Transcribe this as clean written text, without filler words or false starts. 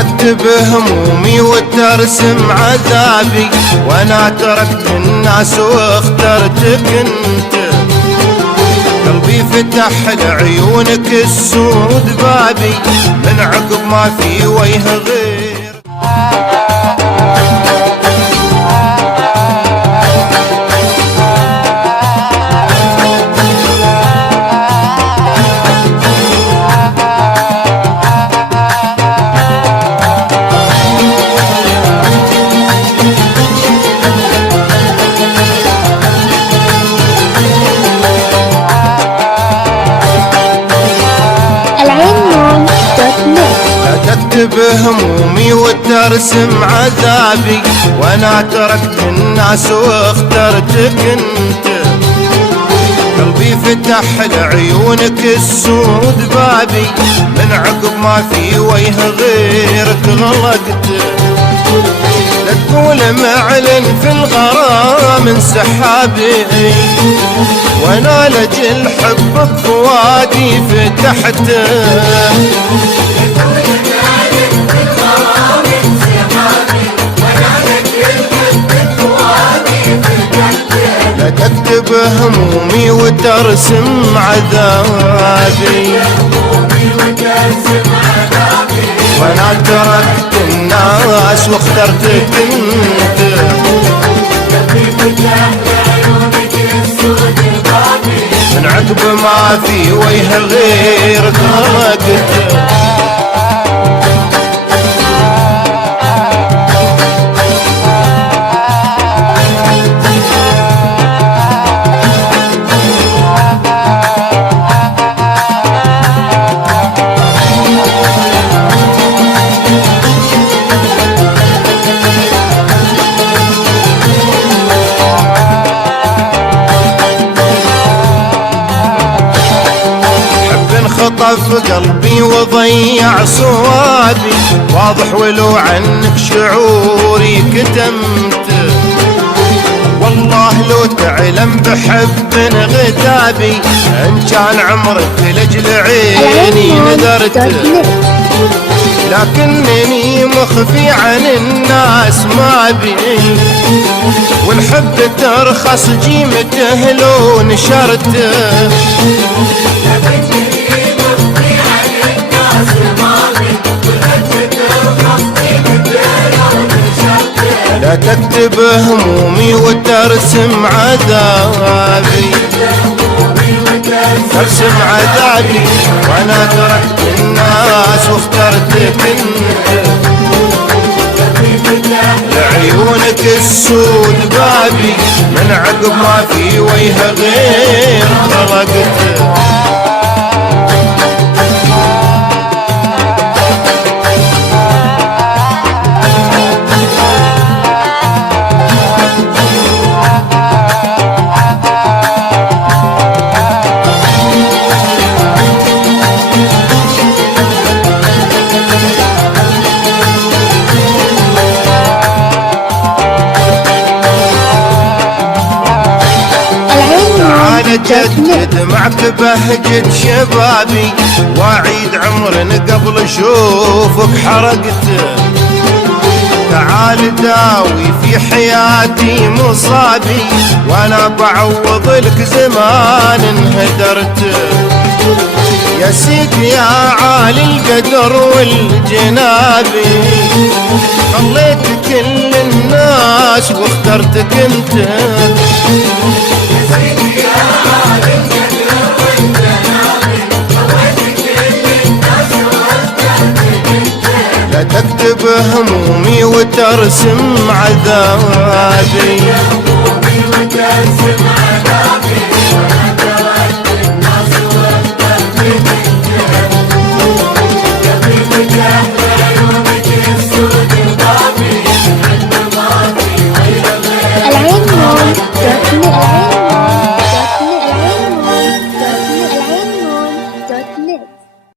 تكتب همومي وترسم عذابي، وانا تركت الناس واخترتك انت. قلبي فتح لعيونك السود بابي، من عقب ما في وجه غير. تكتب همومي وترسم عذابي، وانا تركت الناس واخترتك انت. قلبي فتح لعيونك السود بابي، من عقب ما في وجه غيرك غلقت. لا تقول معلن في الغرام انسحابي، وانا لجل حبك فؤادي فتحته. لا تكتب همومي وترسم عذابي، وانا تركت الناس واخترتك انت. من عقب ما في وجه غيرك غلقت. خطف قلبي وضيع صوابي، واضح ولو عنك شعوري كتمت. والله لو تعلم بحب غتابي، ان كان عمرك لجل عيني نذرت. لكنني مخفي عن الناس ما بي، والحب ترخص جيمته لو نشرته. لا تكتب همومي وترسم عذابي، ترسم عذابي، وانا تركت الناس واخترتك انت. لعيونك السود بابي، من عقب ما في وجه غير خلقت. جدد معك بهجة شبابي، واعيد عمر قبل اشوفك حرقته. تعال داوي في حياتي مصابي، وانا بعوض لك زمان انهدرته. يا سيدي يا عالي القدر والجنابي، خليت كل الناس واخترتك انت. لا تكتب همومي وترسم عذابي،